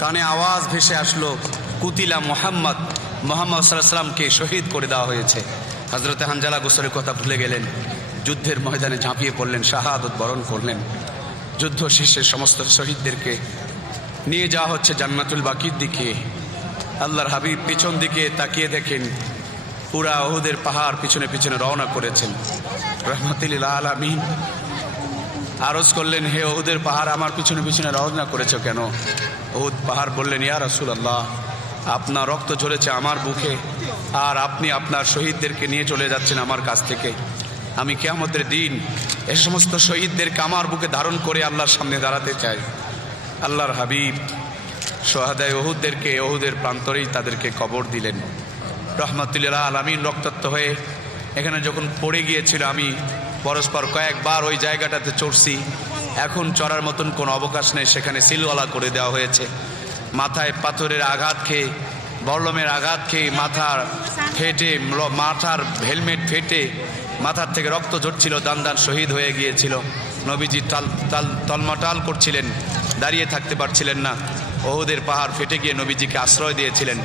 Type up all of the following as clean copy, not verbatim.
কানে আওয়াজ ভেসে আসলো, কুতিলা মোহাম্মদ, মোহাম্মদ সাল্লাল্লাহু আলাইহি সাল্লামকে শহীদ করে দেওয়া হয়েছে। হযরতে হানজালা গোসলের কথা ভুলে গেলেন, যুদ্ধের ময়দানে ঝাঁপিয়ে পড়লেন, শাহাদত বরণ করলেন। যুদ্ধ শেষে সমস্ত শহীদদেরকে নিয়ে যাওয়া হচ্ছে জান্নাতুল বাকির দিকে। আল্লাহর হাবিব পিছন দিকে তাকিয়ে দেখেন পুরা উহুদের পাহাড় পিছনে পিছনে রওনা করেছেন। রাহমাতুল লিল আলামিন আরজ করলেন, হে উহুদের পাহাড়, আমার পিছনে পিছনে রওনা করেছো কেন? উহুদ পাহাড় বললেন, ইয়া রাসূলুল্লাহ, আপনার রক্ত ঝরেছে আমার বুকে, আর আপনি আপনার শহীদদেরকে নিয়ে চলে যাচ্ছেন আমার কাছ থেকে। আমি কিয়ামতের দিন এ সমস্ত শহীদদেরকে আমার বুকে ধারণ করে আল্লাহর সামনে দাঁড়াতে চাই। আল্লাহর হাবিব সোহাদায়ে উহুদদেরকে উহুদের প্রান্তরেই তাদেরকে কবর দিলেন। রাহমাতুল লিল আলামিন রক্তাক্ত হয়ে এখানে যখন পড়ে গিয়েছিল, আমি পরস্পর কয়েকবার ওই জায়গাটাতে চড়ছি। এখন চড়ার মতন কোনো অবকাশ নেই, সেখানে সিলওয়ালা করে দেওয়া হয়েছে। মাথায় পাথরের আঘাত খেয়ে, বল্লমের আঘাত খেয়ে মাথার ফেটে, মাথার হেলমেট ফেটে মাথার থেকে রক্ত ঝরছিল, দান দান শহীদ হয়ে গিয়েছিল। নবীজি তলমাটাল করছিলেন, দাঁড়িয়ে থাকতে পারছিলেন না। উহুদের পাহাড় ফেটে গিয়ে নবীজিকে আশ্রয় দিয়েছিলেন।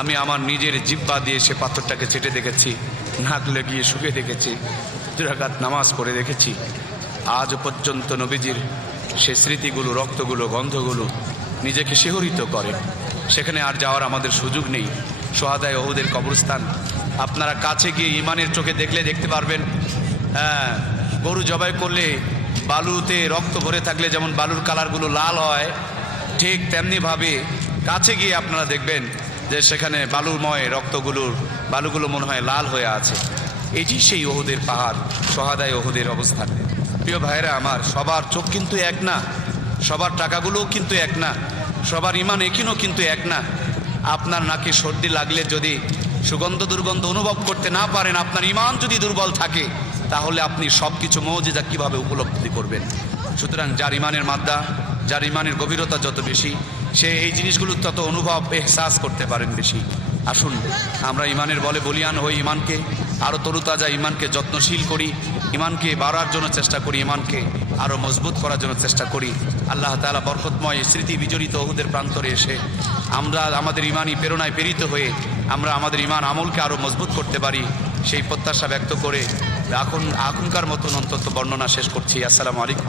আমি আমার নিজের জিহ্বা দিয়ে সে পাথরটাকে চেটে দেখেছি, নাক লাগিয়ে শুকে দেখেছি, 2 রাকাত নামাজ পড়ে দেখেছি। আজও পর্যন্ত নবীজির সে স্মৃতিগুলো, রক্তগুলো, গন্ধগুলো নিজেকে শিহরিত করে। সেখানে আর যাওয়ার আমাদের সুযোগ নেই। সোহাদায়ে উহুদের কবরস্থান আপনারা কাছে গিয়ে ইমানের চোখে দেখলে দেখতে পারবেন। হ্যাঁ, গরু জবাই করলে বালুতে রক্ত ভরে থাকলে যেমন বালুর কালারগুলো লাল হয়, ঠিক তেমনিভাবে কাছে গিয়ে আপনারা দেখবেন যে সেখানে বালুময় বালুগুলো মনে হয় লাল হয়ে আছে। এটি সেই উহুদের পাহাড়, সোহাদায়ে উহুদের অবস্থান। প্রিয় ভাইরা আমার, সবার চোখ কিন্তু এক না, সবার টাকাগুলোও কিন্তু এক না, সবার ইমান একিনও কিন্তু এক না। আপনার নাকে সর্দি লাগলে যদি সুগন্ধ দুর্গন্ধ অনুভব করতে না পারেন, আপনার ইমান যদি দুর্বল থাকে, তাহলে আপনি সব কিছু মুজিজা কীভাবে উপলব্ধি করবেন? সুতরাং যার ইমানের মাদ্দা, যার ইমানের গভীরতা যত বেশি, সে এই জিনিসগুলো তত অনুভব, এহসাস করতে পারেন বেশি। আসুন আমরা ইমানের বলে বলিয়ান হই, ইমানকে আরও তরুতাজা, ইমানকে যত্নশীল করি, ইমানকে বাড়ার জন্য চেষ্টা করি, ইমানকে আরও মজবুত করার জন্য চেষ্টা করি। আল্লাহ তাআলা বরকতময় স্মৃতি বিজড়িত উহুদের প্রান্তরে এসে আমরা আমাদের ইমানি প্রেরণায় প্রেরিত হয়ে আমরা আমাদের ইমান আমলকে আরও মজবুত করতে পারি, সেই প্রত্যাশা ব্যক্ত করে এখনকার মতন অন্তত বর্ণনা শেষ করছি। আসসালামু আলাইকুম।